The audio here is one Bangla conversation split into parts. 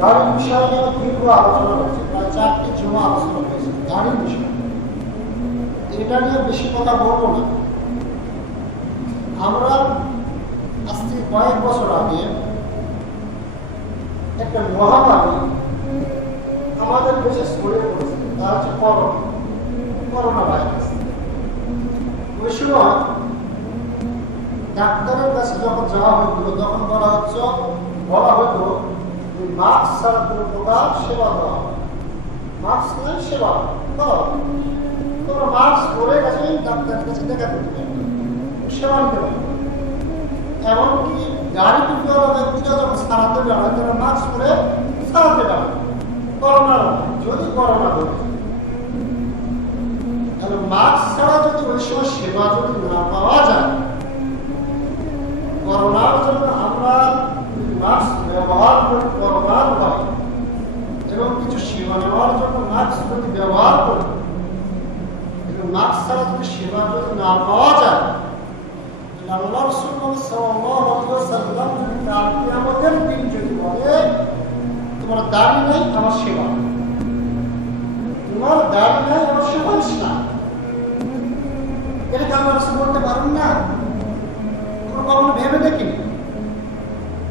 দাড়ির বিষয় নিয়ে দীর্ঘ আলোচনা হয়েছে, প্রায় 4টি জমা আলোচনা হয়েছে দাড়ির বিষয়। এটা নিয়ে বেশি কথা বলবো না। আমরা আজ থেকে কয়েক বছর আগে একটা মহামারী আমাদের দেশে ছড়িয়ে পড়েছিল, তা হচ্ছে করোনা ভাইরাস। ওই সময় ডাক্তারের কাছে যখন যাওয়া হইত তখন বলা হতো মাস্ক ছাড়া কোনো প্রকার সেবা দেওয়া হবে, মাস্ক নেই সেবা করো, তোমরা মাস্ক পরে গেছে ডাক্তারের কাছে দেখা করতে সেবা নিতে পারবে। এমনকি গাড়ি টুকরা ব্যক্তিরা যখন সারাতে বেড়ায় তারা মাস্ক পরে সারাতে বেড়ায় করোনার, যদি করোনা ধরে তাহলে মাস্ক ছাড়া যদি ওই সময় সেবা যদি না পাওয়া যায়, করোনার জন্য আমরা মাস্ক ব্যবহার করি করোনার ভয়, এবং কিছু সেবা নেওয়ার জন্য মাস্ক যদি ব্যবহার করি, এবং মাস্ক ছাড়া যদি সেবা যদি না পাওয়া যায়, আল্লাহ রাসূল সাল্লাল্লাহু আলাইহি ওয়াসাল্লাম যদি কাল কিয়ামতের দিন যদি বলে তোমার দাড়ি নাই আমার সেবা, তোমার দাড়ি নাই আমার সেবা না, এটা আমরা বলতে পারবেন না? কখনো ভেবে দেখিনি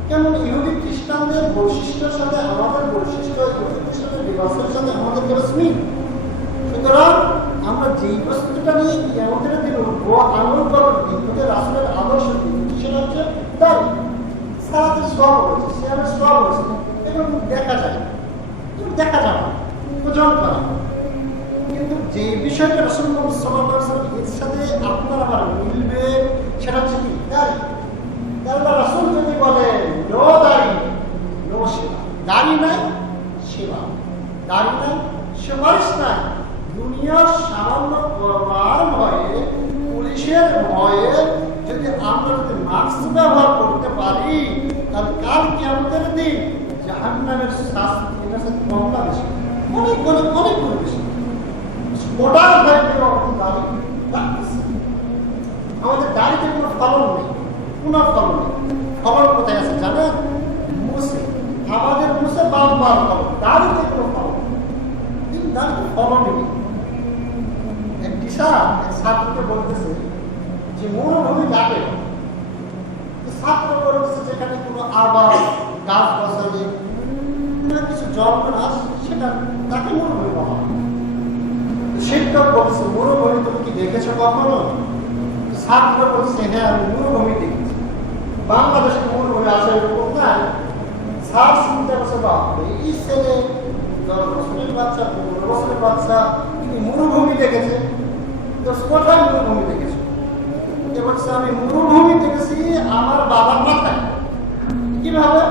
কেমন ইহুদি খ্রিস্টানদের বৈশিষ্ট্যের সাথে আমাদের বৈশিষ্ট্য, ইহুদি খ্রিস্টানদের বিবাসের সাথে আমাদের কেরসমিন। সুতরাং আমরা যেই বস্তুটা নিয়ে আমাদের দিন উঠবো আমল করার দিন হতে রাসূলের আদর্শ দিন, সেটা হচ্ছে দাড়ি। সালাতের সওয়াব হয়েছে, সিয়ামের সওয়াব হয়েছে, এগুলো দেখা যায়, দেখা যাবে ওজন করা। কিন্তু যে বিষয়টা রাসূলুল্লাহ সাল্লাল্লাহু আলাইহি ওয়াসাল্লাম এর সাথে আপনার আমার মিলবে সেটা হচ্ছে কি দাড়ি। আল্লাহ রাসূল যদি বলেন নো দাড়ি নো সেবা, দাড়ি নাই সেবা, দাড়ি নাই সুপারিশ নাই, দুনিয়ার সামান্য করোনার ভয়ে, পুলিশের ভয়ে যদি আমরা যদি মাস্ক ব্যবহার করতে পারি, তাহলে কাল কিয়ামতের দিন জাহান্নামের শাস্তি এটা কম না বেশি, অনেক অনেক অনেক গুণ বেশি। ওটার দায়িত্ব দাড়ি রাখতেছে। আমাদের দাড়িতে কোনো ফলন নেই, কোনো ফলন নেই। ফলন কোথায় আছে জানেন? মুছে, আমাদের মুছে বারবার ফলন, দাড়িতে কোনো ফলন, কিন্তু দাড়িতে ফলন নেই। এক টিচার এক ছাত্রকে বলতেছে যে মরুভূমি ডাকে, ছাত্র বলতেছে যেখানে কোনো আবার গাছ গাছালি কিছু জন্ম না সেটা তাকে মরুভূমি বলা হয়। শিক্ষক বলছে মরুভূমি তুমি কি দেখেছো কখনো? ছাত্র বলছে হ্যাঁ আমি মরুভূমি দেখেছি। বাংলাদেশের মরুভূমি আছে এরকম না? স্যার চিন্তা করছে বাপরে এই ছেলে 10 বছরের বাচ্চা 15 বছরের বাচ্চা তিনি মরুভূমি দেখেছে, তো কোথায় মরুভূমি দেখেছো? এ বলছে আমি মরুভূমি দেখেছি আমার বাবার মাথায়। কিভাবে?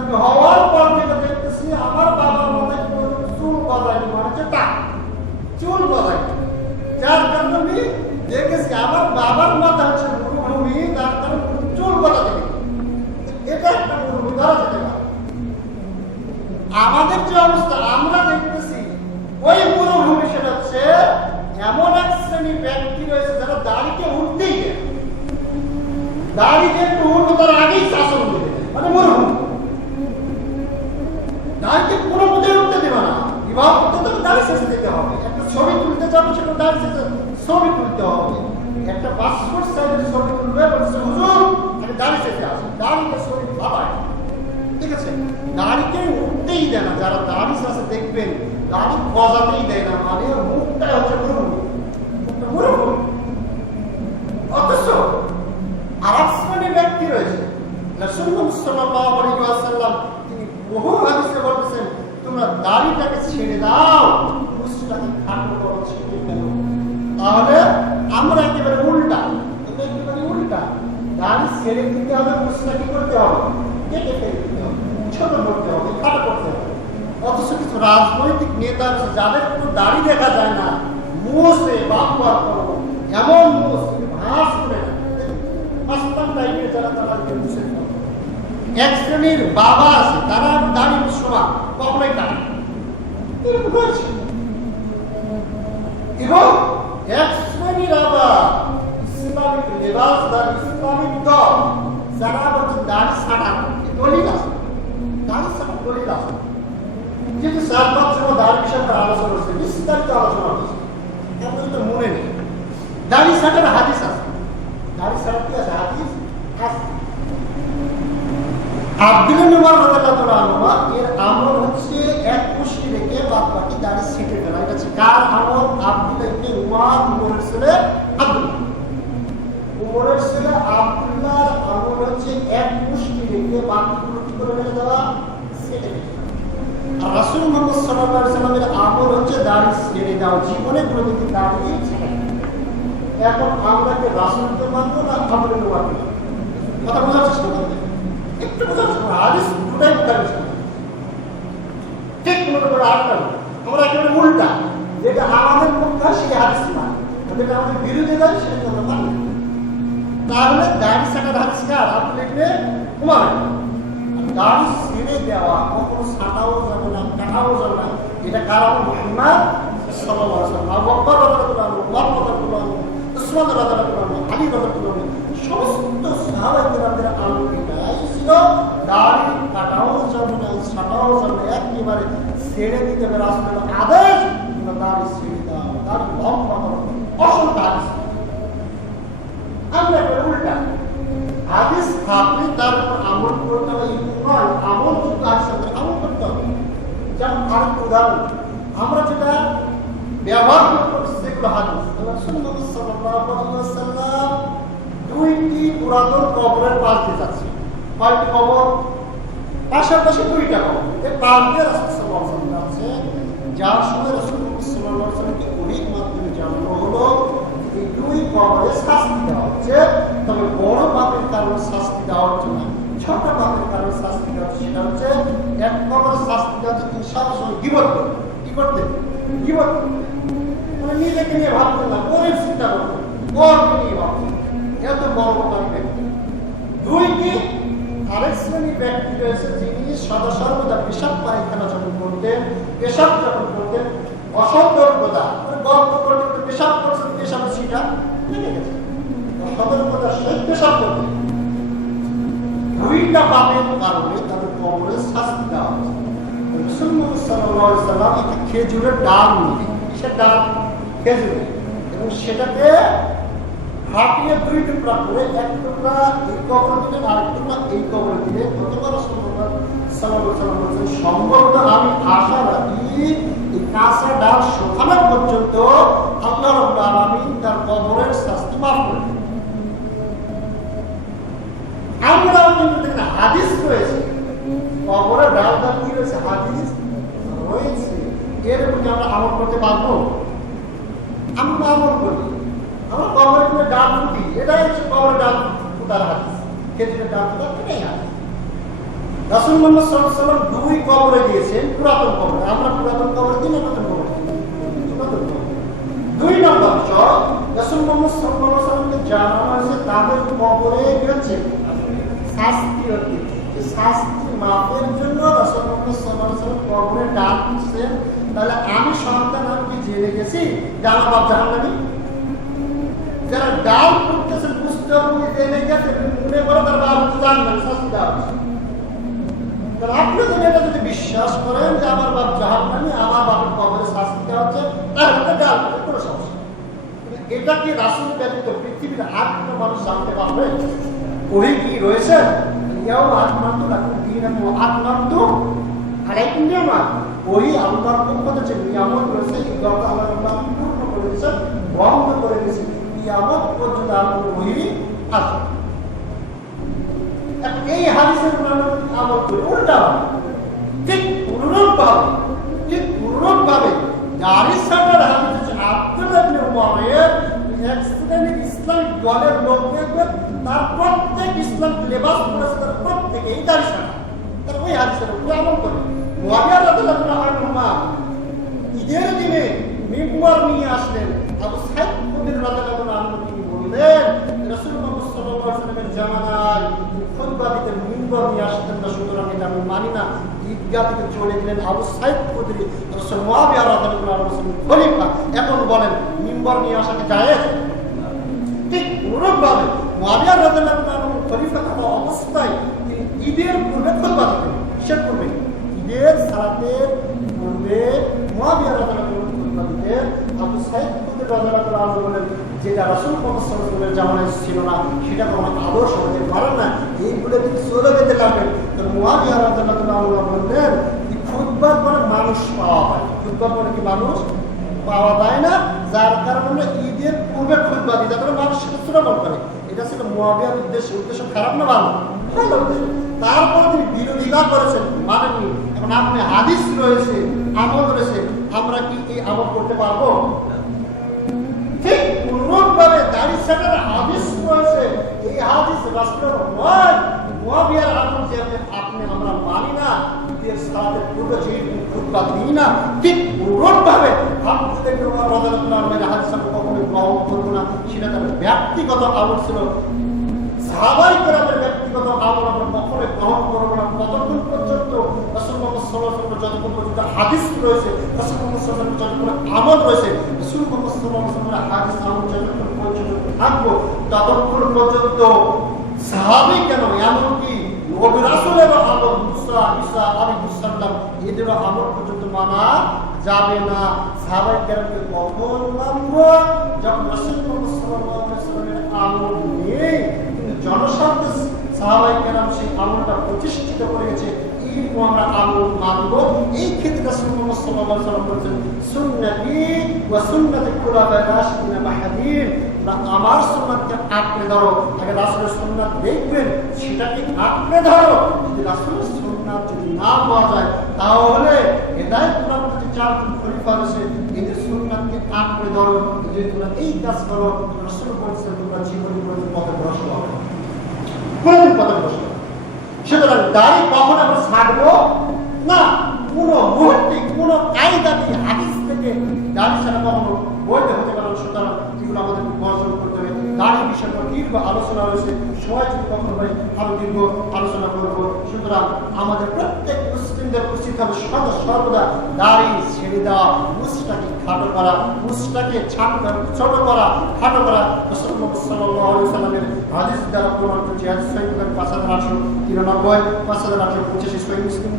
আমি হওয়ার পর থেকে দেখতেছি আমার বাবার মাথায় চুল গজায়নি, মানে যে তা চুল গজায়, যার কারণে আমি দেখেছি আমার বাবার মাথা হচ্ছে মরুভূমি, তার কারণে চুল গজা দেখে এটা একটা মরুভূমি ধরা যেতে পারে। আমাদের যে অবস্থা আমরা দেখতেছি ওই মরুভূমি, সেটা হচ্ছে এমন এক শ্রেণীর ব্যক্তি রয়েছে যারা দাড়িকে উঠতেই দেয়, দাড়িকে একটু উঠবে তার আগেই শাসন দেবে, মানে মরুভূমি। দাড়িকে কোনো মধ্যে উঠতে দেবে না, বিবাহ করতে তবে দাড়ি শেষে দিতে হবে, একটা ছবি তুলতে যাবে সেটা দাড়ি শেষে ছবি তুলতে হবে, একটা পাসপোর্ট সাইজের ছবি তুলবে বলছে হুজুর আমি দাড়ি শেষে আসি, দাড়িতে ছবি ভাবায়, ঠিক আছে? দাড়িকে উঠতেই দেয় না, যারা দাড়ি শেষে দেখবেন দাড়ি গজাতেই দেয় না, মানে মুখটাই হচ্ছে মরুভূমি, মুখটা মরুভূমি। অথচ আরেক শ্রেণীর ব্যক্তি রয়েছে, রাসূলুল্লাহ সাল্লাল্লাহু আলাইহি ওয়াসাল্লাম তিনি বহু হাদিসে বলতেছেন তোমরা দাড়িটাকে ছেড়ে দাও, মুছটাকে খাটো করো, ছেড়ে ফেলো। তাহলে আমরা একেবারে উল্টা, এটা একেবারে উল্টা, দাড়ি ছেড়ে দিতে হবে, মুছটা কি করতে হবে? কেটে ফেলে দিতে হবে, ছোট করতে হবে, খাটো করতে হবে। অথচ কিছু রাজনৈতিক নেতা আছে যাদের কোনো দাড়ি দেখা যায় না, মুছে বাম্পার করো, এমন মুছ ভাস করে আস্তান টাইপের যারা তারা মুছে ফেলে। এক শ্রেণীর বাবা আছে তারা দাড়ি মুছবা কখনোই দাড়ি এবং এক শ্রেণীর আবার ইসলামিক লেবাসদার ইসলামিক দল যারা বলছে দাড়ি ছাড়া দলিল আছে, দাড়ি ছাড়া দলিল আছে, 4-5 জন দাড়ি বিষয়ে আলোচনা হচ্ছে, বিস্তারিত আলোচনা হচ্ছে, এমন তো মনে নেই। দাড়ি ছাটার হাদিস আছে, দাড়ি ছাড়া কি আছে? হাদিস আছে। আব্দুল্লাহ ইবনে উমর রাদিয়াল্লাহু আনহু এর আমল হচ্ছে এক মুষ্টি রেখে বাদ বাকি দাড়ি ছেঁটে ফেলা। এটা হচ্ছে কার আমল? আব্দুল্লাহ ইবনে উমর, উমরের ছেলে আব্দুল্লাহ। উমরের ছেলে আব্দুল্লাহর আমল হচ্ছে এক মুষ্টি রেখে বাকিগুলো কি করে ফেলে দেওয়া? ছেঁটে ফেলা। আর রাসূল মুহাম্মদ সাল্লাল্লাহু আলাইহি ওয়াসাল্লামের আমল হচ্ছে দাড়ি ছেড়ে দাও, জীবনে কোনোদিন দাড়ি ছেড়ে না। এখন আমরা কি রাসূলকে মানবো না আব্দুল্লাহকে মানবো? কথা বোঝার চেষ্টা করবেন, একটু বোঝার চেষ্টা করুন। হাদিস দুটাই বোঝার চেষ্টা করুন, ঠিক মনে করে আটটা। আমরা একেবারে উল্টা, যেটা আমাদের পক্ষে সেই হাদিস মানে, যেটা আমাদের বিরোধী দেয় সেটা আমরা মানি। তাহলে দাড়ি ছাটার হাদিস কার? আব্দুল্লাহ ইবনে উমর। দাড়ি ছেড়ে দেওয়া কখনো ছাটাও যাবে না, কাটাও যাবে না, এটা কার আমল? মুহাম্মদ সাল্লাল্লাহু আলাইহি ওয়াসাল্লাম, আবু বকর রাদিয়াল্লাহু আনহু, ওমর রাদিয়াল্লাহু আনহু, উসমান রাদিয়াল্লাহু আনহু, আলী রাদিয়াল্লাহু আনহু, সমস্ত সাহাবায়ে কেরামদের আমল এটাই ছিল। দাড়ি কাটাও যাবে না, ছাটাও যাবে না, একেবারে ছেড়ে দিতে হবে। রাসূলের আদেশ, দাড়ি ছেড়ে দাও, দাড়ি লম্বা করো, অসংখ্য হাদিস। আমরা একেবারে উল্টা, হাদিস থাকলে তার উপর আমল করতে হবে, নয় আমল কিন্তু তার সাথে আমল করতে হবে। যেমন আরেকটা উদাহরণ, আমরা যেটা ব্যবহার করছি সেগুলো হাদিস। রাসূলুল্লাহ সাল্লাল্লাহু আলাইহি ওয়াসাল্লাম দুইটি পুরাতন কবরের পাশ দিয়ে যাচ্ছে। কয়টি কবর? পাশাপাশি দুইটা কবর। এর পাশ দিয়ে রাসূল সাল্লাল্লাহু আলাইহি ওয়াসাল্লাম আছে, যার সঙ্গে রাসূলুল্লাহ সাল্লাল্লাহু আলাইহি ওয়াসাল্লামকে ওহীর মাধ্যমে জানানো হলো এই দুই কবরে শাস্তি দেওয়া হচ্ছে। তবে বড় পাপের কারণে শাস্তি দেওয়া হচ্ছে না, ছোট পাপের কারণে শাস্তি দেওয়া হচ্ছে। সেটা হচ্ছে এক কবরে শাস্তি দেওয়া হচ্ছে, তিনি সবসময় গীবত করতেন। কি করতেন? গীবত করতেন। মানে নিজেকে নিয়ে ভাবতেন না, পরের চিন্তা করতেন, পরকে নিয়ে ভাবতেন। এত বড় পাপী ব্যক্তি। দুইটি আরেক শ্রেণীর ব্যক্তি রয়েছে, যিনি সদা সর্বদা পেশাব পায়খানা যখন করতেন, পেশাব যখন করতেন, অসতর্কতা গল্প করতে পেশাব করছেন, পেশাবের ছিটা লেগে গেছে, অসতর্কতার সহিত পেশাব করতেন। দুইটা পাপের কারণে তাদের কবরে শাস্তি দেওয়া হয়েছে। রাসূলুল্লাহ সাল্লাল্লাহু আলাইহি ওয়াসাল্লাম একটা খেজুরের ডাল নিয়ে, কিসের ডাল? খেজুর, এবং সেটাকে ফাটিয়ে দুই টুকরা করে, এক টুকরা এই কবরে দিলেন, আরেক টুকরা এই কবরে দিলেন। কতবার রাসূলুল্লাহ সাল্লাল্লাহু আলাইহি ওয়াসাল্লাম বলেছেন, সম্ভবত আমি আশা রাখি এই কাঁচা ডাল শুকানো পর্যন্ত আল্লাহ রাব্বুল আলামিন তার কবরের শাস্তি মাফ করবেন। আমরাও কিন্তু দেখেন হাদিস রয়েছে, কবরের ডাল ডাল কি রয়েছে? হাদিস রয়েছে। এর উপরে আমরা আমল করতে পারবো? আমরা আমল করি, আমরা কবরের উপরে ডাল ফুটি, এটাই হচ্ছে কবরের ডাল ফুটার হাদিস। খেজুরের ডাল ফুটা এটাই হাদিস। রাসূল মুহাম্মদ সাল্লাল্লাহু আলাইহি ওয়াসাল্লাম দুই কবরে দিয়েছেন, পুরাতন কবরে। আমরা পুরাতন কবরে দিই না নতুন কবরে? পুরাতন কবরে। দুই নম্বর বিষয়, রাসূল মুহাম্মদ সাল্লাল্লাহু আলাইহি ওয়াসাল্লামকে জানানো হয়েছে তাদের কবরে কি হচ্ছে? শাস্তি হচ্ছে। এই শাস্তি মাপের জন্য রাসূল মুহাম্মদ সাল্লাল্লাহু আলাইহি ওয়াসাল্লাম কবরে ডাল ফুটছেন। তাহলে আমি সন্তান, আমি কি জেনে গেছি যে আমার বাপ জাহান্নামী? যারা ডাল ফুটতেছেন বুঝতে হবে জেনে গেছে, মনে করে তার বাপ জাহান্নামী, শাস্তি দেওয়া হচ্ছে। আপনি যদি এটা যদি বিশ্বাস করেন যে আমার বাপ জাহান্নামী, আমার বাপের কবরে শাস্তি দেওয়া হচ্ছে, তাহলে ডাল ফুটে কোনো সমস্যা। এটা কি রাসূল ব্যতীত পৃথিবীর আর কোনো মানুষ জানতে পারবে? ওই কি রয়েছে? ওই আল্লাহর পক্ষ থেকে নিয়ামত রয়েছে, এই দরকার আল্লাহ পূর্ণ করে দিয়েছে, বন্ধ করে দিয়েছে, কিয়ামত পর্যন্ত আর ওই আছে। এই হাদিসের আমল করে উল্টা ঠিক অনুরূপভাবে দাড়ি ছাটার হাদিস হচ্ছে আব্দুল্লাহ ইবনে উমরের এক শ্রেণীর ইসলামিক দলের লোক দেখবে, তার প্রত্যেক ইসলামিক লেবাস পরেছে, তার প্রত্যেকে এই দাড়ি ছাটা, তার ওই হাদিসের উপরে আমল করে। মুআবিয়া রাদিয়াল্লাহু আনহু ঈদের দিনে মিম্বর নিয়ে আসলেন, আবু সাঈদ খুদরি রাদিয়াল্লাহু আনহু তিনি বললেন, রাসূলুল্লাহ সাল্লাল্লাহু আলাইহি ওয়াসাল্লামের জামানায় খুতবা দিতে মিম্বর নিয়ে আসতেন না, সুতরাং এটা আমি মানি না। ঈদগাহ থেকে চলে গেলেন আবু সাঈদ খুদরি, রাসূল মুআবিয়া রাদিয়াল্লাহু আনহু খলিফা, এখন বলেন মিম্বর নিয়ে আসাকে জায়েজ? ঠিক অনুরূপভাবে মুআবিয়া রাদিয়াল্লাহু আনহু খলিফা থাকা অবস্থায় তিনি ঈদের পূর্বে খুতবা দিতেন। কিসের পূর্বে? ঈদের সালাতের পূর্বে পূর্বে মুআবিয়া রাদিয়াল্লাহু আনহু খুতবা দিতেন, আবু সাঈদ খুদরি রাদিয়াল্লাহু আনহু বলেন যেটা রাসূল মুহাম্মদ সাল্লাল্লাহু আলাইহি ওয়াসাল্লামের জামানায় ছিল না, সেটা কোনো আদর্শ হতে পারে না। এইগুলো যদি চলে যেতে লাগেন, তো মুআবিয়া রাদিয়াল্লাহু আনহু বললেন খুতবার পরে মানুষ পাওয়া হয়, খুতবার পরে কি মানুষ পাওয়া যায় না, যার কারণে ঈদের পূর্বে খুতবা দিই যাতে মানুষ সেটা শ্রবণ করে। এটা ছিল মুআবিয়ার উদ্দেশ্য খারাপ না ভালো? ভালো উদ্দেশ্য। তারপরে তিনি বিরোধিতা করেছেন, মানেননি। এখন আপনি হাদিস রয়েছে, আমল রয়েছে, আমরা কি এই আমল করতে পারবো? ঠিক অনুরূপভাবে দাড়ি ছাটার হাদিস রয়েছে, এই হাদিস রাসূলের নয়, মুআবিয়ার আমল যে আপনি আমরা মানি না, ঈদের সালাতের পূর্বে যে খুতবা দিই না, ঠিক অনুরূপভাবে আব্দুল্লাহ ইবনে ওমর রাদিয়াল্লাহু আনহু এর হাদিস আমরা কখনোই গ্রহণ করব না। সেটা তার ব্যক্তিগত আমল ছিল। সাহাবায়ে কেরামের ব্যক্তিগত আমল আমরা কখনোই গ্রহণ করব না ততক্ষণ পর্যন্ত রাসূল মুহাম্মদ সাল্লাল্লাহু আলাইহি ওয়াসাল্লাম যতক্ষণ পর্যন্ত হাদিস রয়েছে, রাসূল মুহাম্মদ সাল্লাল্লাহু আলাইহি ওয়াসাল্লাম যতক্ষণ আমল রয়েছে, রাসূল মুহাম্মদ সাল্লাল্লাহু আলাইহি ওয়াসাল্লামের হাদিস আমল যতক্ষণ পর্যন্ত থাকবো, ততক্ষণ পর্যন্ত সাহাবী কেন এমনকি নবী রাসূলের আমল, মুসা, ঈসা আলাইহিস সালাম এদের আমল পর্যন্ত মানা যাবে না। সাহাবায়ে কেরামকে কখন মানবো? যখন রাসূল মুহাম্মদ সাল্লাল্লাহু আলাইহি ওয়াসাল্লামের আমল নেই, কিন্তু জনস্বার্থে সাহাবায়ে কেরাম সেই আমলটা প্রতিষ্ঠিত করেছে, এইরকম আমরা আমল মানবো। এই ক্ষেত্রে রাসূল মুহাম্মদ সাল্লাল্লাহু আলাইহি ওয়াসাল্লাম বলেছেন সুন্নতি ওয়া সুন্নাতুল খুলাফায়ে রাশিদিন মাহদিন, আমার সুন্নাতকে আঁকড়ে ধরো। আগে রাসূলের সুন্নাত দেখবেন, সেটাকে আঁকড়ে ধরো। যদি রাসূলের সুন্নাত যদি না পাওয়া যায়, তাহলে হেদায়েত প্রাপ্ত যে চারজন খলিফা রয়েছে, এদের সুন্নাতকে আঁকড়ে ধরো। যদি তোমরা এই কাজ করো, রাসূল বলেছেন তোমরা জীবনে কোনোদিন পথভ্রষ্ট হবে না, কোনোদিন পথভ্রষ্ট হবে। সুতরাং দাড়ি কখন আমরা ছাড়বো না, কোনো মুহূর্তে কোনো কায়দাতে হাদিস থেকে দাড়ি ছাড়া কখনো বৈধ হতে পারে না। সুতরাং এগুলো আমাদের বর্জন করতে হবে। দাড়ি বিষয় পর দীর্ঘ আলোচনা রয়েছে, সময় যদি কখনো হয় আরো দীর্ঘ আলোচনা করবো। সুতরাং আমাদের প্রত্যেক মুসলিমদের উচিত হবে সর্বদা দাড়ি ছেড়ে দেওয়া, মুছটাকে খাটো করা, মুছটাকে ছোট করা, খাটো করা। রাসূল সাল্লাল্লাহু আলাইহি ওয়াসাল্লামের হাদিস দ্বারা প্রমাণিত যে হাদিস সহিহ বুখারী 5893, 5885, সহিহ মুসলিম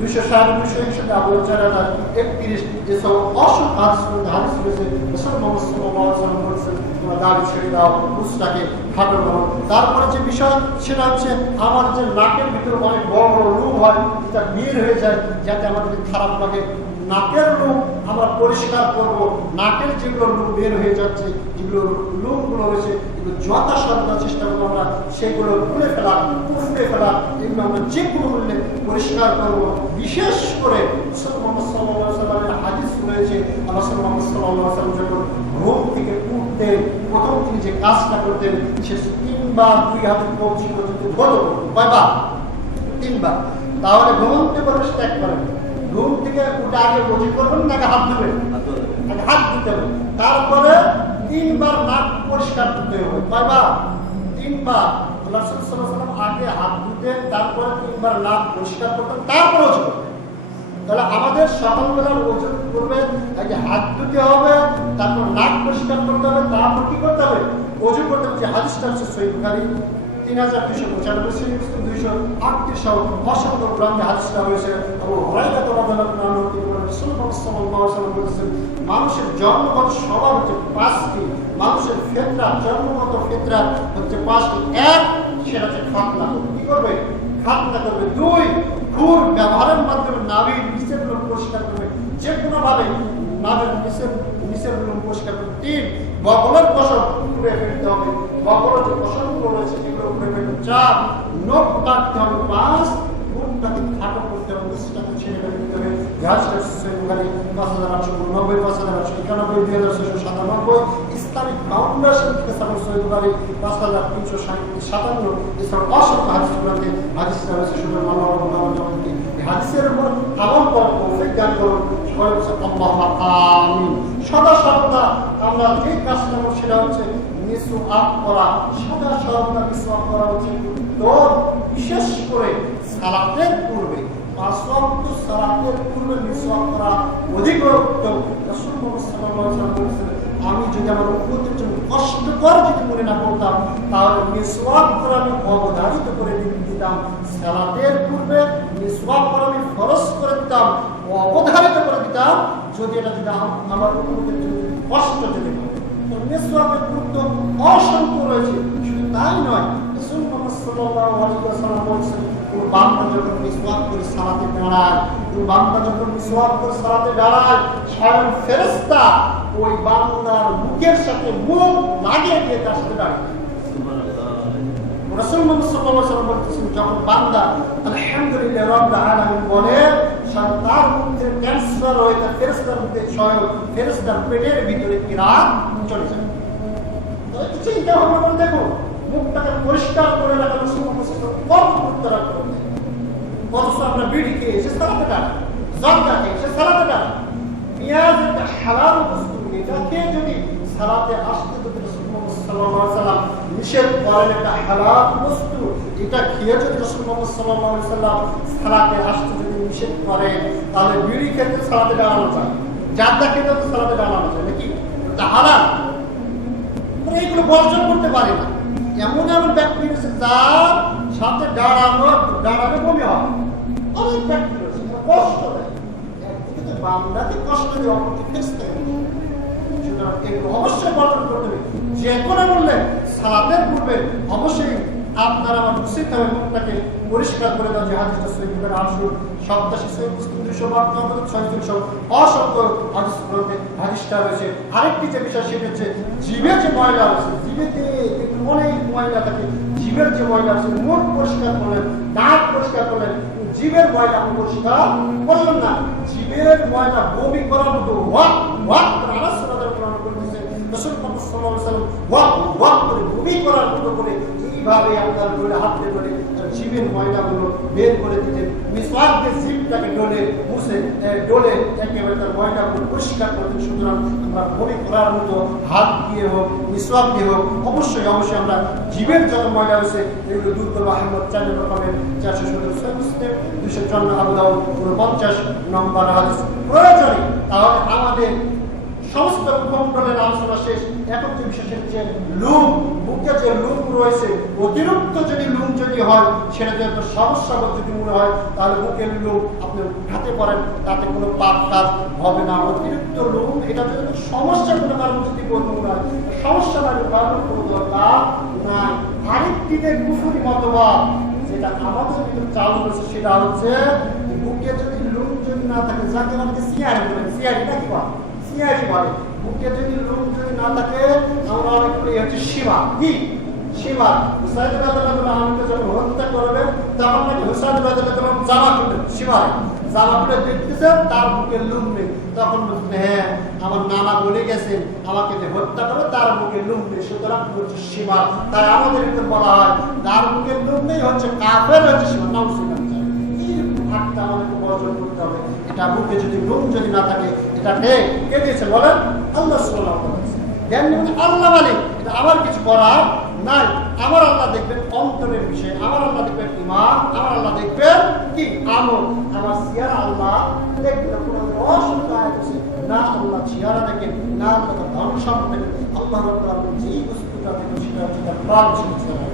260, 261, আবু হুরায়রা 31, এসব অসংখ্য হাদিস রয়েছে। রাসূল সাল্লাল্লাহু আলাইহি ওয়াসাল্লাম বলেছেন তোমরা দাড়ি ছেড়ে দাও, মুছটাকে খাটো করো। তারপরে যে বিষয় সেটা হচ্ছে আমার যে নাকের ভিতরে অনেক বড় বড় লোম হয়, এটা বের হয়ে যায়, যাতে আমাদের খারাপ লাগে। নাকের লোম আমরা পরিষ্কার করব। নাকের যেগুলো লোম বের হয়ে যাচ্ছে, যেগুলো লোমগুলো রয়েছে, এগুলো যথাসাধ্য চেষ্টা করবো আমরা সেগুলো খুলে ফেলা, উপড়ে ফেলা, এগুলো আমরা যে কোনো মূল্যে পরিষ্কার করব। বিশেষ করে রাসূল মুহাম্মদ সাল্লাল্লাহু আলাইহি ওয়াসাল্লামের হাদিস রয়েছে, রাসূল মুহাম্মদ সাল্লাল্লাহু আলাইহি ওয়াসাল্লাম যখন ঘুম থেকে উঠতেন, প্রথম তিনি যে কাজটা করতেন, সে 3 বার 2 হাতের কবজি পর্যন্ত গোল করতেন। কয়বার? 3 বার। তাহলে ঘুমন্ত পরিবেশ ত্যাগ করেন। ঘুম থেকে উঠে আগে ওযু করবেন নাকি হাত ধুবেন? আগে হাত ধুতে হবে। তারপরে 3 বার নাক পরিষ্কার করতে হবে। কয়বার? 3 বার। রাসূল সাল্লাল্লাহু আলাইহি ওয়াসাল্লাম আগে হাত ধুতেন, তারপরে 3 বার নাক পরিষ্কার করতেন, তারপর ওযু করতেন। তাহলে আমাদের সকালবেলার ওযু করবে, আগে হাত ধুতে হবে, তারপর নাক পরিষ্কার করতে হবে, তারপর কি করতে হবে? ওযু করতে হবে। যে হাদিসটা হচ্ছে সহিহ বুখারী 3295, সহিহ মুসলিম 238 সহ অসংখ্য গ্রন্থে হাদিসটা রয়েছে। আবু হুরায়রা রাদিয়াল্লাহু আনহু তিনি বলেন রাসূল সাল্লাল্লাহু আলাইহি ওয়াসাল্লাম বলেছেন মানুষের জন্মগত স্বভাব হচ্ছে 5টি, মানুষের ফিতরাত জন্মগত ফিতরাত হচ্ছে 5টি। এক, সেটা হচ্ছে খাতনা। কি করবে? খাতনা করবে। 2, খুর ব্যবহারের মাধ্যমে নাভির নিচের লোম পরিষ্কার করবে, যে কোনো ভাবে নাভির নিচের লোম পরিষ্কার করবে। 3, বগলের পশম উপরে ফেলতে হবে, বগলের যে পশমগুলো রয়েছে সেগুলো উপরে ফেলতে। 4, নখ কাটতে হবে। 5, মুখটাকে খাটো করতে হবে, মুখটাকে ছেড়ে ফেলে দিতে হবে। হাদিসটা সহিহ বুখারী 5890, 5891, 2697। ইসলামিক ফাউন্ডেশন থেকে সহিহ বুখারী 5357। এছাড়া অসংখ্য হাদিস গ্রন্থে হাদিসটা রয়েছে। সুতরাং আল্লাহ রাব্বুল আলামিন এই হাদিসের উপর আমল করার তৌফিক দান করুন। সবাই বলছে আল্লাহুম্মা আমিন। সদা সর্বদা আমরা যে কাজটা করব সেটা হচ্ছে মিসওয়াক করা। সদা সর্বদা মিসওয়াক করা উচিত। তো বিশেষ করে সালাতের পূর্বে, 5 ওয়াক্ত সালাতের পূর্বে মিসওয়াক করা অধিক উত্তম। রাসূল সাল্লাল্লাহু আলাইহি ওয়াসাল্লাম বলেছেন আমি যদি আমার উম্মতের জন্য কষ্টকর যদি মনে না করতাম, তাহলে মিসওয়াক করা আমি অবধারিত করে দিতাম। সালাতের পূর্বে মিসওয়াক করা আমি ফরজ করে দিতাম, অবধারিত করে দিতাম। দিতাম যদি এটা যদি আমার উম্মতের জন্য কষ্ট যদি হয়। তো মিসওয়াকের গুরুত্ব অসংখ্য রয়েছে। শুধু তাই নয়, রাসূল মুহাম্মদ সাল্লাল্লাহু আলাইহি ওয়াসাল্লাম বলেছেন, কোন বান্দা যখন মিসওয়াক করে সালাতে দাঁড়ায়, কোন বান্দা যখন মিসওয়াক করে সালাতে দাঁড়ায়, স্বয়ং ফেরেশতা ওই বান্দার মুখের সাথে মুখ লাগিয়ে দিয়ে তার সাথে দাঁড়ায়। রাসূল মুহাম্মদ সাল্লাল্লাহু আলাইহি ওয়াসাল্লাম বলেছেন, যখন বান্দা আলহামদুলিল্লাহ রাব্বিল আলামিন বলে, তার মধ্যে ক্যান্সার হয়ে তার ফেরেশতার মধ্যে স্বয়ং ফেরেশতার পেটের ভিতরে কিরাত চলে যায়। তো একটু চিন্তা ভাবনা করে দেখো, মুখটাকে পরিষ্কার করে রাখা রাসূল মুহাম্মদ সাল্লাল্লাহু আলাইহি ওয়াসাল্লাম কত গুরুত্ব রাখতেন। অথচ আমরা বিড়ি খেয়ে এসে সালাতে দাঁড়াই, জর্দা খেয়ে এসে সালাতে দাঁড়াই। পেঁয়াজ একটা হালাল বস্তু, এটা খেয়ে যদি সালাতে আসতে যদি রাসূল মুহাম্মদ সাল্লাল্লাহু আলাইহি ওয়াসাল্লাম নিষেধ করেন একটা হালাল বস্তু, এটা খেয়ে যদি রাসূল মুহাম্মদ সাল্লাল্লাহু আলাইহি ওয়াসাল্লাম সালাতে আসতে যদি নিষেধ করেন, তাহলে বিড়ি খেতে সালাতে দাঁড়ানো যায়, জার্দা খেতে তো সালাতে দাঁড়ানো যায় নাকি? এটা হালাল। আমরা এইগুলো বর্জন করতে পারি না। এমন এমন ব্যক্তি রয়েছে যার সাথে দাঁড়ানো বমি হয়। অনেক ব্যক্তি রয়েছে কষ্ট দেয়, একদিকে তো বান্দাকে কষ্ট দিয়ে অপরকে ফেসতে হবে। সুতরাং এগুলো অবশ্যই বর্জন করতে হবে। যে কোনো বললেন সালাতের পূর্বে অবশ্যই আপনার আমার উচিত হবে মুখটাকে পরিষ্কার করে দেওয়া। যে হাদিসটা সহিহ বুখারী 887, সহিহ মুসলিম 252, অসংখ্য হাদিস গ্রন্থে হাদিসটা রয়েছে। আরেকটি যে বিষয় সেটা হচ্ছে জিভের যে ময়লা আছে, জিভেতে অনেক ময়লা থাকে, জিভের যে ময়লা আছে, মুখ পরিষ্কার করলেন, দাঁত পরিষ্কার করলেন, জিভের ময়লা পরিষ্কার করলেন না, জিভের ময়লা বমি করার মতো ওয়াক ওয়াক করে আওয়াজ শোনাতে প্রমাণ করতেছে। রাসূল মুহাম্মদ সাল্লাল্লাহু আলাইহি ওয়াসাল্লাম ওয়াক ওয়াক করে বমি করার মতো করে এইভাবে আপনার ডলে হাতে ডলে জিভের ময়লাগুলো বের করে দিতেন। মিসওয়াক দিয়ে জিভটাকে ডলে মুছে ডলে একেবারে তার ময়লাগুলো পরিষ্কার করতেন। সুতরাং আমরা বমি করার মতো হাত দিয়ে হোক, মিসওয়াক দিয়ে হোক, অবশ্যই অবশ্যই আমরা জিভের যত ময়লা রয়েছে এগুলো দূর করবো। আহমদ 4 রকমের 417, সহিহ মুসলিম 254, আবু দাউদ 49 নম্বর হাদিস প্রয়োজনে। তাহলে আমাদের সমস্ত মুখমণ্ডলের আলোচনা শেষ। এখন যে বিশেষ হচ্ছে লুম, মুখে যে লুম রয়েছে, অতিরিক্ত যদি লুম যদি হয়, সেটা যদি আপনার সমস্যা যদি মনে হয়, তাহলে মুখের লুম আপনি হাতে পড়েন, তাতে কোনো পাপ কাজ হবে না। অতিরিক্ত লুম এটা যদি সমস্যা কোনো কারণ যদি মনে হয়, সমস্যা না, কারণ কোনো দরকার নাই। আরেকটি যে কুফরি মতবাদ যেটা আমাদের ভিতরে চালু রয়েছে, সেটা হচ্ছে মুখে যদি লুম যদি না থাকে, যাকে আমাকে সিয়ারি বলেন, সিয়ারিটা কি বলে? সিয়ারি বলে। মুখে যদি লুম যদি না থাকে, আমরা অনেক করে হচ্ছে শিবা। কি শিবা? হুসাইন রাদিয়াল্লাহু আনহুকে যখন হত্যা করবেন, তখন নাকি হুসাইন রাদিয়াল্লাহু আনহু জামা খুললেন, শিবা জামা খুলে দেখতেছেন তার মুখে লুম নেই। তখন বলছেন, হ্যাঁ আমার নানা বলে গেছেন আমাকে যে হত্যা করে তার মুখে লুম নেই, সুতরাং হচ্ছে শিবা। তাই আমাদের ভিতরে বলা হয় তার মুখে লুম নেই হচ্ছে কাফের, হচ্ছে শিবা। নাউজুবিল্লাহ। হাতটা আমাদেরকে বর্জন করতে হবে। এটা মুখে যদি লুম যদি না থাকে, এটা কে দিয়েছে বলেন? আল্লাহ সুবহানাহু ওয়া তাআলা। আল্লাহ মালিক, এটা আমার কিছু করার নাই। আমার আল্লাহ দেখবেন অন্তরের বিষয়, আমার আল্লাহ দেখবেন ঈমান, আমার আল্লাহ দেখবেন কি আমল। আমার চেহারা আল্লাহ দেখবেন। অসংখ্য আয়াত আছে, না আল্লাহ চেহারা দেখেন, না আল্লাহ ধন সম্পদ দেখেন। আল্লাহ রাব্বুল আলামিন যেই বস্তুটা দেখেন সেটা হচ্ছে তার প্রাণ চেহারা।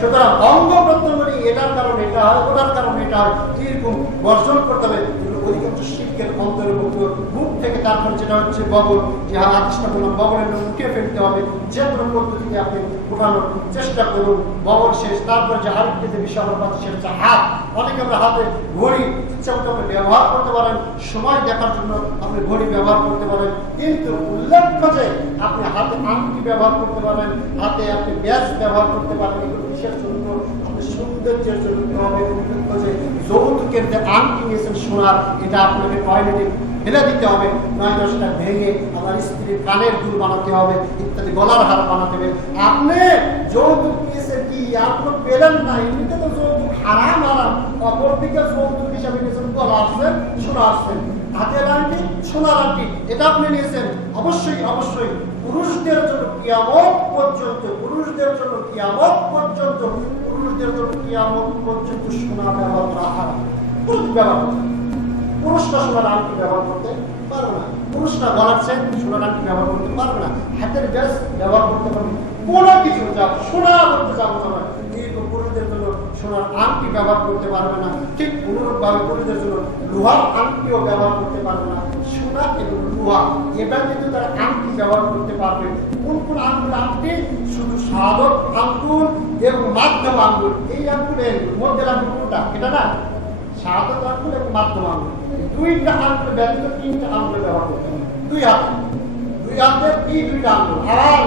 সুতরাং অঙ্গ প্রত্যঙ্গ এটার কারণ এটা হয়, ওটার কারণ এটা হয়, এরকম বর্জন করতে হবে। অধিকাংশ শিক্ষের অন্তর্ভুক্ত। মুখ থেকে তারপর যেটা হচ্ছে বগল, যে আদেশটা বললাম বগলের মুখে ফেলতে হবে। যে কোনো পদ্ধতিতে আপনি উঠানোর চেষ্টা করুন। বগল শেষ, তারপর যে আরেকটি যে বিষয় আমরা পাচ্ছি সেটা হচ্ছে হাত। অনেকে আমরা হাতে ঘড়ি ইচ্ছা মতো আপনি ব্যবহার করতে পারেন, সময় দেখার জন্য আপনি ঘড়ি ব্যবহার করতে পারেন, কিন্তু উল্লেখ্য যে আপনি হাতে আংটি ব্যবহার করতে পারেন, হাতে আপনি ব্যাস ব্যবহার করতে পারেন। এগুলো বিশেষ জন্য আপনি সৌন্দর্যের জন্য হবে। উল্লেখ্য যে যৌতুকের যে আংটি নিয়েছেন সোনার, এটা আপনাকে টয়লেটে ফেলে দিতে হবে, নয়তো সেটা ভেঙে আমার স্ত্রীর কানের দুল বানাতে হবে, ইত্যাদি গলার হার বানাতে হবে। আপনি যৌতুক নিয়েছেন কি আপনি পেলেন না, এমনিতে তো যৌতুক হারাম হারাম, অপরদিকে যৌতুক হিসাবে নিয়েছেন গলা আসছেন, সোনা আসছেন, হাতের আংটি সোনার আংটি, এটা আপনি নিয়েছেন। অবশ্যই অবশ্যই পুরুষদের জন্য কিয়ামত পর্যন্ত, পুরুষদের জন্য কিয়ামত পর্যন্ত, পুরুষদের জন্য কিয়ামত পর্যন্ত সোনা ব্যবহার করা হারাম। ব্যবহার পুরুষরা সোনার আংটি ব্যবহার করতে পারবে না, পুরুষরা গলার চেন সোনার আংটি ব্যবহার করতে পারবে না, হাতের ব্যাস ব্যবহার করতে পারবে, কোনো কিছু যা সোনা করতে যাবো না। পুরুষদের জন্য সোনার আংটি ব্যবহার করতে পারবে না। ঠিক অনুরূপভাবে পুরুষদের জন্য লোহার আংটিও ব্যবহার করতে পারবে না। সোনা এবং লোহা এটা কিন্তু তারা আংটি ব্যবহার করতে পারবে। কোন কোন আঙ্গুল আংটি? শুধু শাহাদত আঙ্গুল এবং মাধ্যম আঙ্গুল। এই আঙ্গুলের মধ্যে আঙ্গুল কোনটা? এটা না, শাহাদত আঙ্গুল এবং মাধ্যম আঙ্গুল। দুইটা আঙ্গুল ব্যতীত তিনটা আঙ্গুল ব্যবহার করতে হবে। দুই হাতের এই দুইটা আঙ্গুল। আর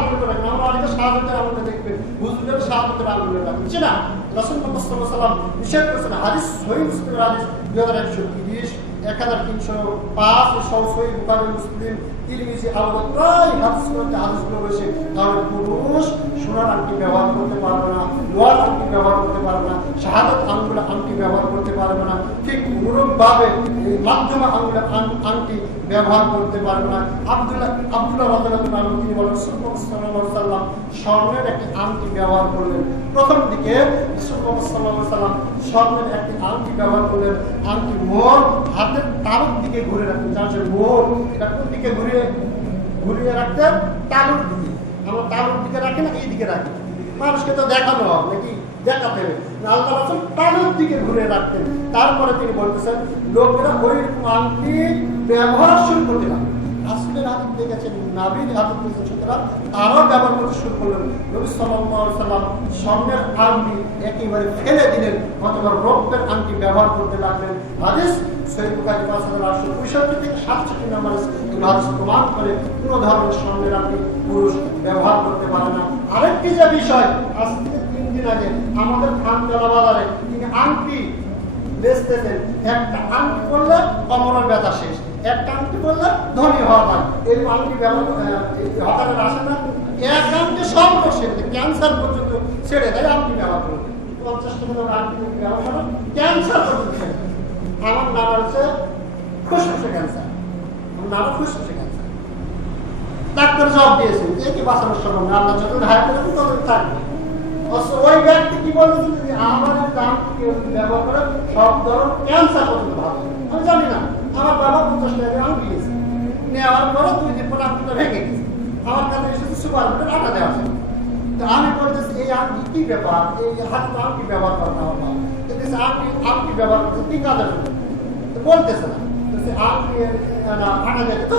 আমরা অনেকে শাহাদতের আঙ্গুলে দেখবেন, হুজুরের শাহাদতের আঙ্গুলে রাখছে না। রাসূল মুহাম্মদ সাল্লাল্লাহু আলাইহি ওয়াসাল্লাম নিষেধ করেছেন। হাদিস সহিহ মুসলিমের হাদিস 2130, 1305, সহিহ বুখারী, মুসলিম, তিরমিজি, আবু দাউদ, প্রায় হাদিসগুলো রয়েছে। তাহলে পুরুষ সোনার আংটি ব্যবহার করতে পারবে না, লোহার আংটি ব্যবহার করতে পারবে না, শাহাদত আঙ্গুল আংটি ব্যবহার করতে পারবে না। ঠিক অনুরূপভাবে মাধ্যম আঙ্গুল আংটি ব্যবহার করতে পারবে না। আব্দুল্লাহ রাদিয়াল্লাহু আনহু তিনি বলেন, রাসূলুল্লাহ সাল্লাল্লাহু আলাইহি ওয়াসাল্লাম স্বর্ণের একটি আংটি ব্যবহার করলেন। প্রথম দিকে রাসূলুল্লাহ সাল্লাল্লাহু আলাইহি ওয়াসাল্লাম স্বর্ণের একটি আংটি ব্যবহার করলেন। আংটি মোহর হাতের তালুর দিকে ঘুরে রাখতেন। যার মোহর এটা কোন দিকে ঘুরিয়ে রাখতেন? তালুর দিকে। আমরা তালুর দিকে রাখি না, এই দিকে রাখি। মানুষকে তো দেখানো হবে নাকি, দেখাতে হবে। আল্লাহ রাসূল তালুর দিকে ঘুরে রাখতেন। তারপরে তিনি বলতেছেন লোকেরা ওই আংটি ব্যবহার শুরু করতে না। রাসূলের হাতে দেখেছেন, নবীর হাতে দেখেছেন, সুতরাং তারাও ব্যবহার করতে শুরু করলেন। নবী সাল্লাল্লাহু আলাইহি ওয়াসাল্লাম স্বর্ণের আংটি একেবারে ফেলে দিলেন, অথবা রৌপ্যের আংটি ব্যবহার করতে লাগলেন। হাদিস সহিহ বুখারী 5865 থেকে 67 নম্বর হাদিস প্রমাণ করে কোনো ধরনের স্বর্ণের আংটি পুরুষ ব্যবহার করতে পারে না। আরেকটি যে বিষয়, আজ থেকে 3 দিন আগে আমাদের খানতলা বাজারে তিনি আংটি বেচতেছেন। একটা আংটি করলে কোমরের ব্যথা শেষ, একটা আংটি করলে ধনী হওয়া হয়। এই আংটি হকারের আসে না, এক আংটি সব ছেড়ে দেয়, ক্যান্সার পর্যন্ত ছেড়ে দেয় আংটি ব্যবহার করে। 50 টাকা আংটি ব্যবহার করে ক্যান্সার পর্যন্ত ছেড়ে দেয়। আমার নাম হচ্ছে ফুসফুসে ক্যান্সার, আমার নাম ফুসফুসে ক্যান্সার। ডাক্তার জবাব দিয়েছেন যে কি বাঁচানোর সময় না, আল্লাহ যতদিন হায়াত দেবেন ততদিন থাকবে। ওই ব্যক্তি কি বলছেন যে আমার দাম ব্যবহার করে সব ধরনের ক্যান্সার পর্যন্ত ভালো। আমি জানি না, আমার বাবা 50 টাকা আংটি নিয়েছে, নেওয়ার পরে 2 দিন পর আংটিটা ভেঙে গেছে। আমার কাছে এসেছে সুপার মার্কেটে টাকা দেওয়া আছে। তো আমি বলতেছি এই আংটি কি ব্যাপার, এই হাতে আংটি ব্যবহার করা না হবে, আংটি ব্যবহার করছে কি কাজের জন্য বলতেছে না। আংটি আটা দেখে তো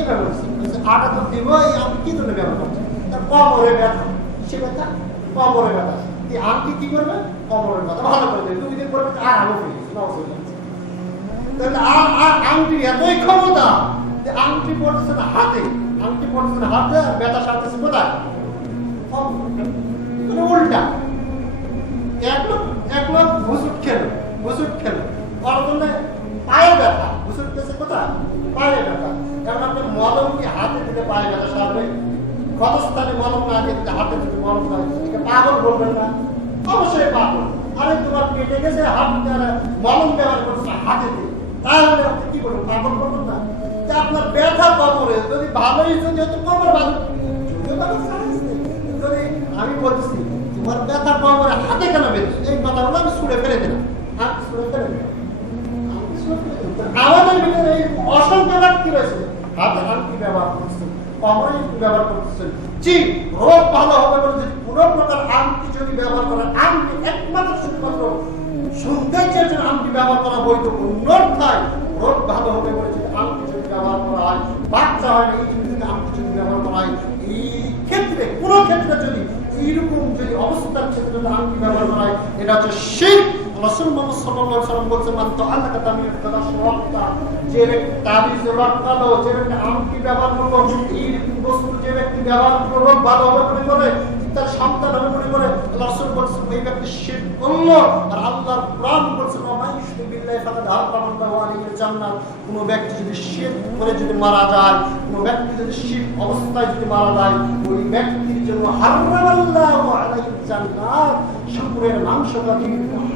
এবার বলছি আটা তো দিব, এই আংটি কি জন্য ব্যবহার করছে? তার কোমরে ব্যথা, সে ব্যথা কোমরে ব্যথা। এই আংটি কি করবে? কোমরের ব্যথা ভালো করে দেবে, 2 দিন পরে আর আলো ফিরে আংটি এতই ক্ষমতা যে আংটি পড়তেছে না হাতে, আংটি পড়তেছে না হাতে, আর ব্যথা সারতেছে কোথায়? উল্টা এক লোক ভুসুট খেলো ওর জন্য পায়ে ব্যথা, ভুসুট পেয়েছে কোথায়? পায়ে ব্যথা। কারণ আপনি মলম কি হাতে দিতে পায়ে ব্যথা সারবে? ক্ষতস্থানে মলম না দিতে হাতে দিতে মলম না দিতে পাগল বলবেন না? অবশ্যই পাগল। আরে তোমার পেটে গেছে, হাত মলম ব্যবহার করছে হাতে দিয়ে, তাহলে আপনি কি বলবেন? পাগল বলবেন না? যে আপনার ব্যথা কোমরে যদি ভালোই যদি হতো কোমর ভালো, যদি আমি বলছি তোমার ব্যথা কোমরে হাতে কেন বেঁধে, এই কথাগুলো আমি ছুঁড়ে ফেলে দিলাম। আমাদের ভিতরে এই অসংখ্য ব্যক্তি রয়েছে হাতে আংটি ব্যবহার করছেন, কোমরে ব্যবহার করতেছেন। জি, রোগ ভালো হবে বলে যদি কোনো প্রকার আংটি যদি ব্যবহার করেন, আংটি একমাত্র শুধুমাত্র সৌন্দর্যের জন্য আংটি ব্যবহার করা বৈধ, অন্যথায় রোগ ভালো হবে বলে যদি আংটি যদি ব্যবহার করা হয়, বাচ্চা হয় না এই যদি আংটি যদি ব্যবহার করা হয়, এই ক্ষেত্রে কোনো ক্ষেত্রে যদি এইরকম যদি অবস্থার ক্ষেত্রে যদি আংটি ব্যবহার করা হয়, এটা হচ্ছে শিরক। রাসূল মুহাম্মদ সাল্লাল্লাহু আলাইহি ওয়াসাল্লাম বলেছেন মান তাআল্লাকা তামিমান ফালা শারাকা, যে ব্যক্তি তাবিজ রাখলো, যে ব্যক্তি আংটি ব্যবহার করলো, এইরকম বস্তু যে ব্যক্তি ব্যবহার করলো রোগ ভালো হবে মনে করে, তার সন্তান হবে মনে করে, রাসূল বলেছেন ওই ব্যক্তি শিরক করলো। আর আল্লাহর কোরআন বলেছেন ওয়া মান ইউশরিক বিল্লাহি ফাকাদ হারামাল্লাহু আলাইহিল জান্নাত, কোন ব্যক্তি যদি শিরক করে যদি মারা যায়, কোন ব্যক্তি যদি শিরক অবস্থায় যদি মারা যায়, ওই ব্যক্তির জন্য হারামাল্লাহু আলাইহিল জান্নাত, শুকরের মাংস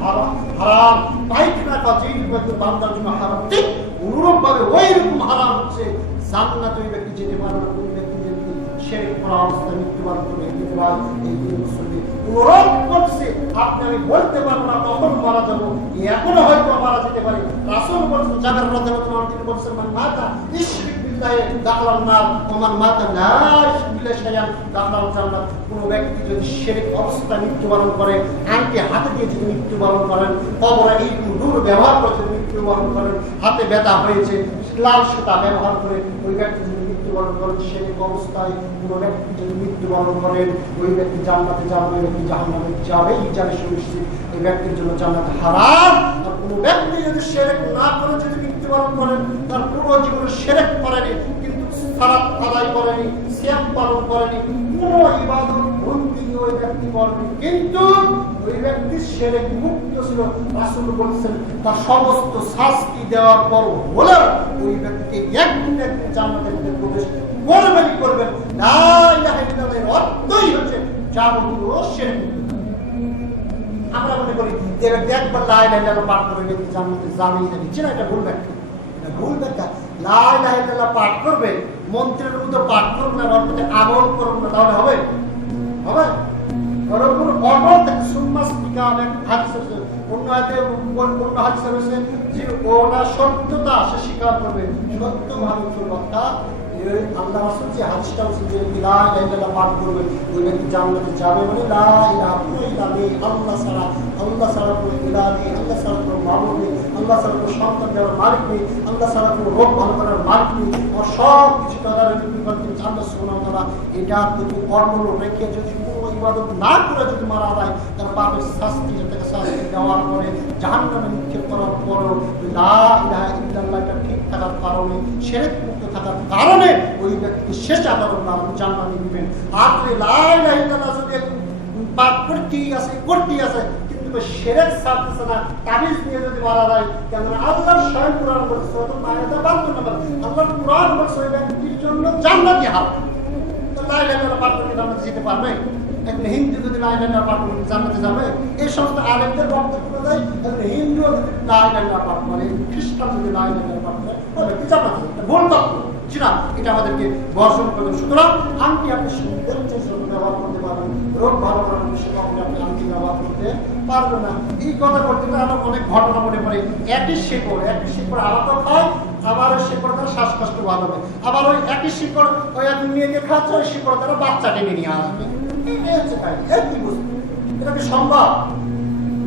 খাওয়া হারাম, পায়খানা খাওয়া যেই ব্যক্তি বান্দার জন্য হারাম, ঠিক অনুরূপভাবে ওই রকম হারাম হচ্ছে জান্নাত ওই ব্যক্তি যেতে পারে না। ওই ব্যক্তি যদি শিরক করা অবস্থায় মৃত্যুবরণ করে যেতে পারে, এই দিন মুসলমান অনুরোধ করছে আপনি আমি বলতে পারবো না কখন মারা যাবো, এখনো হয়তো মারা যেতে পারে। রাসূল বলেছেন জাবের রাদিয়াল্লাহু আনহু তিনি বলেছেন মান মাতা ইশরিক বিল্লাহি দাখালান নার ওয়া মান মাতা লা ইউশরিকু বিল্লাহি শাইআন দাখালাল জান্নাত। কোনো ব্যক্তি যদি শিরক অবস্থায় মৃত্যুবরণ করে, আংটি হাতে দিয়ে যদি মৃত্যুবরণ করেন, কবরে ইট নূর ব্যবহার করে যদি মৃত্যুবরণ করেন, হাতে ব্যথা হয়েছে লাল সুতা ব্যবহার করে ওই ব্যক্তি যদি মৃত্যুবরণ করেন, শিরক অবস্থায় কোনো ব্যক্তি যদি মৃত্যুবরণ করেন, ওই ব্যক্তি জান্নাতে যাবে, ওই ব্যক্তি জাহান্নামে যাবে, এই জানে সুনিশ্চিত। ওই ব্যক্তির জন্য জান্নাত হারাম। আর কোনো ব্যক্তি যদি শিরক না করে যদি মৃত্যুবরণ করেন, তার পুরো জীবনে শিরক করেনি, কিন্তু সালাত আদায় করেনি, সিয়াম পালন করেনি, কোনো ইবাদত বন্দি ওই ব্যক্তি করেনি, কিন্তু ওই ব্যক্তি শিরক মুক্ত ছিল। রাসূল বলেছেন তার সমস্ত শাস্তি দেওয়ার পর হলেও ওই ব্যক্তিকে একদিন একদিন জান্নাতের মধ্যে প্রবেশ করবেন। লা ইলাহা ইল্লাল্লাহর অর্থই হচ্ছে যাবতীয় শিরক। আমরা মনে করি যে ব্যক্তি একবার লা ইলাহা ইল্লাল্লাহ পাঠ করে ব্যক্তি জান্নাতে যাবেই না, নিচে না, এটা ভুল ব্যাখ্যা। এটা ভুল ব্যাখ্যা। লা ইলাহা ইল্লাল্লাহ পাঠ করবে, মন্ত্রের মতো পাঠ করবে না, অর্থে আমল করবে না, তাহলে হবে? হবে? ওরকম অটল থেকে সুন্নাস্তিকা এক হাদিস আছে, অন্য হাদিস আছে যে ওটা সত্যতা সে স্বীকার করবে, সত্য মানুষ কথা। আল্লাহ রাসূল যে হাদিসটা বলছে যে লা ইলাহা ইল্লাল্লাহ পাঠ করবে ওই ব্যক্তি জান্নাতে যাবে, মানে লা ইলাহা ইল্লাল্লাহ, আল্লাহ ছাড়া কোনো ইলাহ নেই, আল্লাহ ছাড়া কোনো মাবুদ নেই, আল্লাহ ছাড়া কোনো সন্তান দেওয়ার মালিক নেই, আল্লাহ ছাড়া কোনো রোগ ভালো করার মালিক নেই, ও সব কিছু তদারকি করতেন আল্লাহ সুবহানাহু ওয়া তাআলা। এটা যদি অর্পণ রেখে যদি কোনো ইবাদত না করে যদি মারা যায়, তার পাপের শাস্তি থেকে শাস্তি দেওয়ার পরে জাহান্নামে নিক্ষেপ করার পরও লা ইলাহা ইল্লাল্লাহটা ঠিক থাকার কারণে, শিরক মুক্ত থাকার কারণে ওই ব্যক্তি শেষ আদালত না জান্নাতে দিবেন। আর লা ইলাহা ইল্লাল্লাহ যদি পাপ করতেই আছে কিন্তু শিরক ছাড়তেছে না, তাবিজ নিয়ে যদি মারা যায়, কেন আল্লাহর স্বয়ং কুরআন বলছে, মায়েদা 52 নম্বর আল্লাহর কুরআন বলছে ওই ব্যক্তির জন্য জান্নাতি হারাম। তো লা ইলাহা ইল্লাল্লাহ পাঠ করে জান্নাতে যেতে পারবে? একজন হিন্দু যদি লা ইলাহা ইল্লাল্লাহ পাঠ করে জান্নাতে যাবে? এই সমস্ত আলেমদের বক্তব্য দেয় একজন হিন্দু যদি লা ইলাহা ইল্লাল্লাহ পাঠ করে, খ্রিস্টান যদি লা ইলাহা ইল্লাল্লাহ পাঠ করে, তবে কি জান্নাতে যাবে? ভুল তত্ত্ব। না, এটা আমাদেরকে বর্জন করবেন। সুতরাং আংটি আপনি সৌন্দর্যের জন্য ব্যবহার করতে পারবেন, রোগ ভালো করার বিষয়ে আপনি আংটি ব্যবহার করতে পারবেন না। এই কথা বলতে গেলে আমার অনেক ঘটনা মনে পড়ে। একই শিকড় আলাদা খায়, আবার ওই শিকড় দ্বারা শ্বাসকষ্ট ভালো হবে, আবার ওই একই শিকড় ওই এক মেয়েকে খাচ্ছে, ওই শিকড় দ্বারা বাচ্চা টেনে নিয়ে আসবে। কি বুঝবে? এটা কি সম্ভব?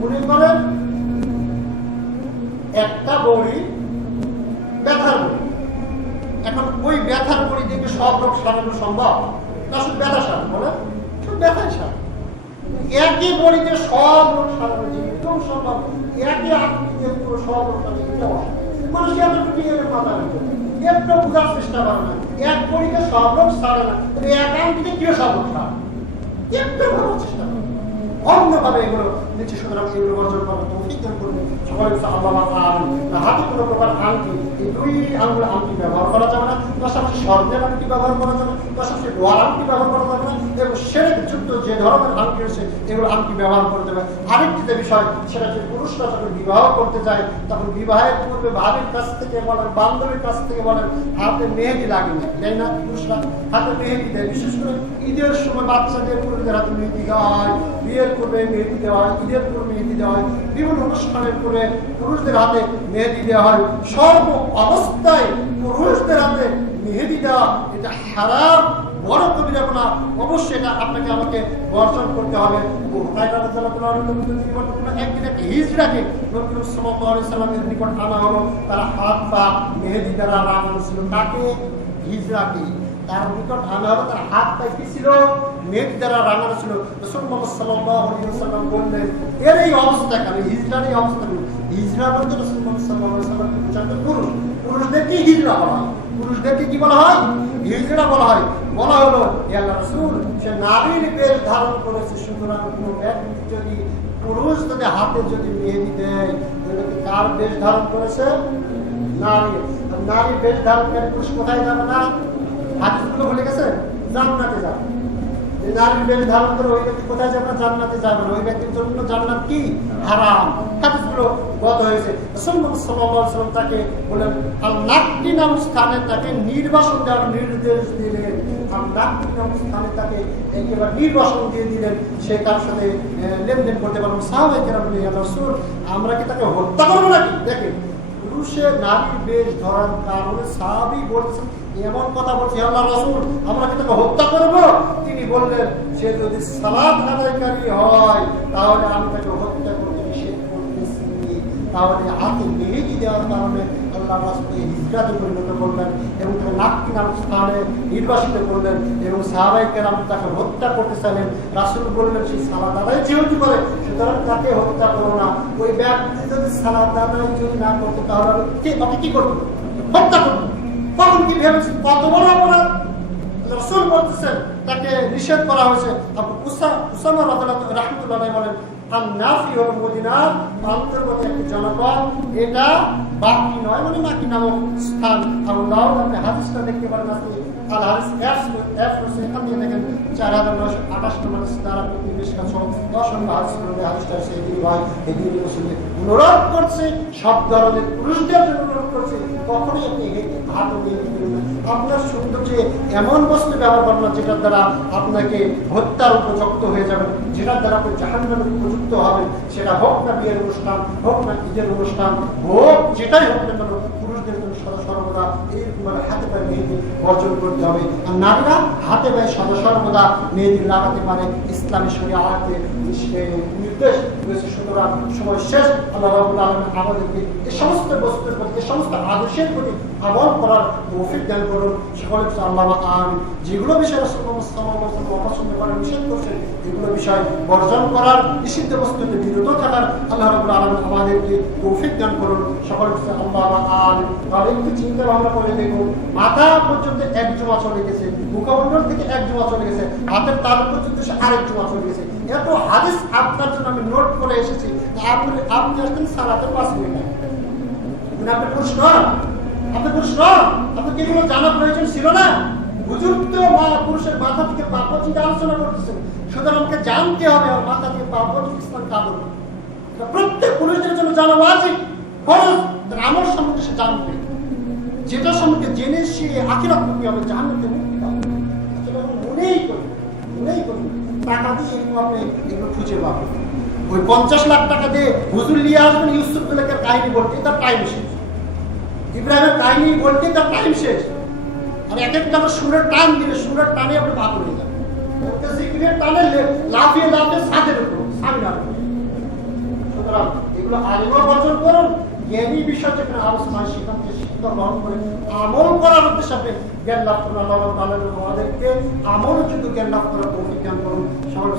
মনে করেন একটা বড়ি ব্যথার বড়ি, এখন ওই ব্যথার বড়ি দেখে সব রোগ সারানো সম্ভব না? শুধু ব্যথা সারানো বলে শুধু ব্যথাই সারানো। একই বড়িতে সব রোগ সারানো যেরকম সম্ভব, একই আকৃতিতে পুরো সব রোগ সারানো মানুষ এতটুকু মাথা রাখবে, একটু বোঝার চেষ্টা করে না। এক বড়িতে সব রোগ সারে না, এক আঙ্কিতে কেউ সব রোগ সারে একটু ভাবার চেষ্টা করে অন্যভাবে এগুলো নিচে। সুতরাং এগুলো বর্জন করার তৌফিক দান করুন সকলে। হাতে কোনো প্রকার আংটি, এই দুই আঙ্গুল আংটি ব্যবহার করা যাবে না, পাশাপাশি স্বর্ণের আংটি ব্যবহার করা যাবে না, পাশাপাশি লোহার আংটি ব্যবহার করা যাবে না, এবং শিরক যুক্ত যে ধরনের আংটি রয়েছে এগুলো আংটি ব্যবহার করতে হবে। আরেকটি যে বিষয়, সেটা হচ্ছে পুরুষরা যখন বিবাহ করতে যায় তখন বিবাহের পূর্বে ভাবির কাছ থেকে বলেন, বান্ধবীর কাছ থেকে বলেন হাতে মেহেদি লাগে না, তাই না? পুরুষরা হাতে মেহেদি দেয়, বিশেষ করে ঈদের সময় বাচ্চাদের পুরুষদের হাতে মেহেদি দেওয়া হয়, বিয়ের পূর্বে মেহেদি দেওয়া হয়, ঈদের পূর্বে মেহেদি দেওয়া হয়, বিভিন্ন অনুষ্ঠানের পূর্বে পুরুষদের হাতে মেহেদি দেওয়া হয়। সর্ব অবস্থায় পুরুষদের হাতে মেহেদি দেওয়া এটা হারাম, বড় কবিরা গুনাহ। অবশ্যই এটা আপনাকে আমাকে বর্জন করতে হবে। একদিন একটা হিজড়াকে নবী সাল্লাল্লাহু আলাইহি ওয়াসাল্লামের নিকট আনা হলো, তার হাত পা মেহেদি দ্বারা রাঙানো ছিল। তাকে হিজড়াকে তার নিকট আনা হলো, তার হাত পা কি ছিল? মেহেদি দ্বারা রাঙানো ছিল। রাসূলুল্লাহ সাল্লাল্লাহু আলাইহি ওয়াসাল্লাম বললেন, এর এই অবস্থা কেন? হিজড়ার এই অবস্থা কেন? হিজড়া বলতে রাসূলুল্লাহ সাল্লাল্লাহু আলাইহি ওয়াসাল্লাম বুঝাতে পুরুষ, পুরুষদেরকে হিজড়া বলা হয়। পুরুষদেরকে কি বলা হয়? হিজড়া বলা হয়। বলা হলো, হে আল্লাহর রাসূল, সে নারীর বেশ ধারণ করেছে, সুতরাং কোনো ব্যক্তি যদি পুরুষ যদি হাতে যদি মেহেদি দেয়, তাহলে কার বেশ ধারণ করেছে? নারী। নারী বেশ ধারণকারী পুরুষ কোথায় যাবে না? হাতগুলো ভুলে গেছে? জান্নাতে যাবে। নারীর বেশ ধারণ করে ওই ব্যক্তি কোথায় যাবে না? জান্নাতে যাবে না। ওই ব্যক্তির জন্য জান্নাত কি? হারাম। হাদিসগুলো গত হয়েছে। রাসূলুল্লাহ সাল্লাল্লাহু আলাইহি ওয়াসাল্লাম তাকে বলেন আল-নাকটি নাম স্থানে তাকে নির্বাসন দেওয়ার নির্দেশ দিলেন। আল-নাকটি নাম স্থানে তাকে একেবারে নির্বাসন দিয়ে দিলেন, সে তার সাথে লেনদেন করতে পারবেন। সাহাবায়ে কেরাম বললেন, ইয়া রাসূল, আমরা কি তাকে হত্যা করবো নাকি? দেখেন পুরুষের নারীর বেশ ধরার কারণে সাহাবী বলছেন, এমন কথা বলছে আল্লাহ রাসূল, আমরা কি তাকে হত্যা করব? তিনি বললেন, সে যদি সালাত আদায়কারী হয় তাহলে আমি তাকে হত্যা করতে নিষেধ করতেছি। তাহলে হাতে মেহেদি দেওয়ার কারণে আল্লাহ রাসূল হিজরাতে পরিণত করলেন এবং তাকে নাক্কি নামক স্থানে নির্বাসিত করলেন এবং সাহাবায়ে কেরাম তাকে হত্যা করতে চাইলেন। রাসূল বললেন, সেই সালাত আদায় যেহেতু করে সুতরাং তাকে হত্যা করো না। ওই ব্যক্তি যদি সালাত আদায় যদি না করতো তাহলে আপনি কি করবেন? হত্যা করবেন। তখন কি ভেবেছেন কত বড় অপরাধ? রাসূল বলতেছেন তাকে নিষেধ করা হয়েছে। আবু উসামা রাহমাতুল্লাহ আলাইহি বলেন, আন-নাফি ওয়াল মদিনার অন্তর্গত একটি জনপদ, এটা বাকি নয় মানে নাকি নামক স্থান। আল্লাহ আপনি হাদিসটা দেখতে পারেন, আপনি আল হাদিস এফ রসে এখান দিয়ে দেখেন 4928 নম্বর দ্বারা বেশ কাছে 10 নম্বর হাদিস মধ্যে হাদিসটা আছে। এই ভাই এই রসুলের অনুরোধ করছে, সব ধরনের পুরুষদের জন্য অনুরোধ করছে, কখনোই আপনি হাত দিয়ে দিবেন না। আপনার সৌন্দর্যে এমন বস্তু ব্যবহার করবেন না যেটার দ্বারা আপনাকে হত্যার উপযুক্ত হয়ে যাবেন, যেটার দ্বারা আপনি জাহান্নামের উপযুক্ত হবেন। সেটা হোক না বিয়ের অনুষ্ঠান, হোক না ঈদের অনুষ্ঠান, হোক যেটাই হোক না কেন, পুরুষদের জন্য সর্বদা এইরকম হাতে পায়ে মেহেদি বর্জন করতে হবে। আর নারীরা হাতে পায়ে সর্বদা মেহেদি লাগাতে পারে, ইসলামী শরিয়াতে নির্দেশ রয়েছে। সুতরাং সময় শেষ। আল্লাহ রাব্বুল আলামিন আমাদেরকে এই সমস্ত বস্তুর প্রতি, এই সমস্ত আদর্শের প্রতি আমল করার তৌফিক দান করুন। সকলে আল্লাহ আমিন। যেগুলো বিষয় রাসূলুল্লাহ সাল্লাল্লাহু আলাইহি ওয়াসাল্লাম অপছন্দ করেন, নিষেধ করছেন, এগুলো বিষয় বর্জন করার, নিষিদ্ধ বস্তুতে বিরত থাকার আল্লাহ রাব্বুল আলামিন আমাদেরকে তৌফিক দান করুন। সকলে আল্লাহ আমিন। তাহলে একটু চিন্তা ভাবনা করে দেখুন, মাথা পর্যন্ত এক জমা চলে গেছে, মুখমণ্ডল থেকে এক জমা চলে গেছে, হাতের তালু পর্যন্ত আরেক জমা চলে গেছে। এত হাদিস আপনার জন্য আমি নোট করে এসেছি। আপনি আসতেন সালাতের 5 মিনিট, আপনি পুরুষ নন, আপনি পুরুষ নন, আপনার কি এগুলো জানা প্রয়োজন ছিল না? হুজুর তো পুরুষের মাথা থেকে পা পর্যন্ত আলোচনা করতেছেন, সুতরাং আমাকে জানতে হবে আর মাথা থেকে পা পর্যন্ত ইসলাম কাবুল। প্রত্যেক পুরুষদের জন্য জানা ওয়াজিব, ফরজ। তার আমল সম্পর্কে সে জানবে, যেটা সম্পর্কে জেনে সে আখিরাত মুক্তি হবে, জান্নাতে মুক্তি পাবে। সেটা মনেই করুন, টাকা দিয়ে এগুলো আপনি এগুলো খুঁজে পাবেন। ওই 50 লাখ টাকা দিয়ে হুজুর নিয়ে আসবেন ইউসুফ জুলেখার কাহিনী বলতে, তার টাইম শেষ। ইব্রাহিমের কাহিনী বলতে তার টাইম শেষ। আর এক একটা সুরের টান দিলে সুরের টানে আপনি পাপ হয়ে যাবেন। জিকিরের টানে লাফিয়ে সাথে সুতরাং এগুলো আলিমও বর্জন করুন। জ্ঞানী বিষয় যেখানে আলোচনা সেখান থেকে শিক্ষা গ্রহণ করে আমল করার উদ্দেশ্যে আপনি জ্ঞান লাভ করুন। আল্লাহ আমাদেরকে আমল যোগ্য জ্ঞান লাভ করার তৌফিক দান করুন। সকল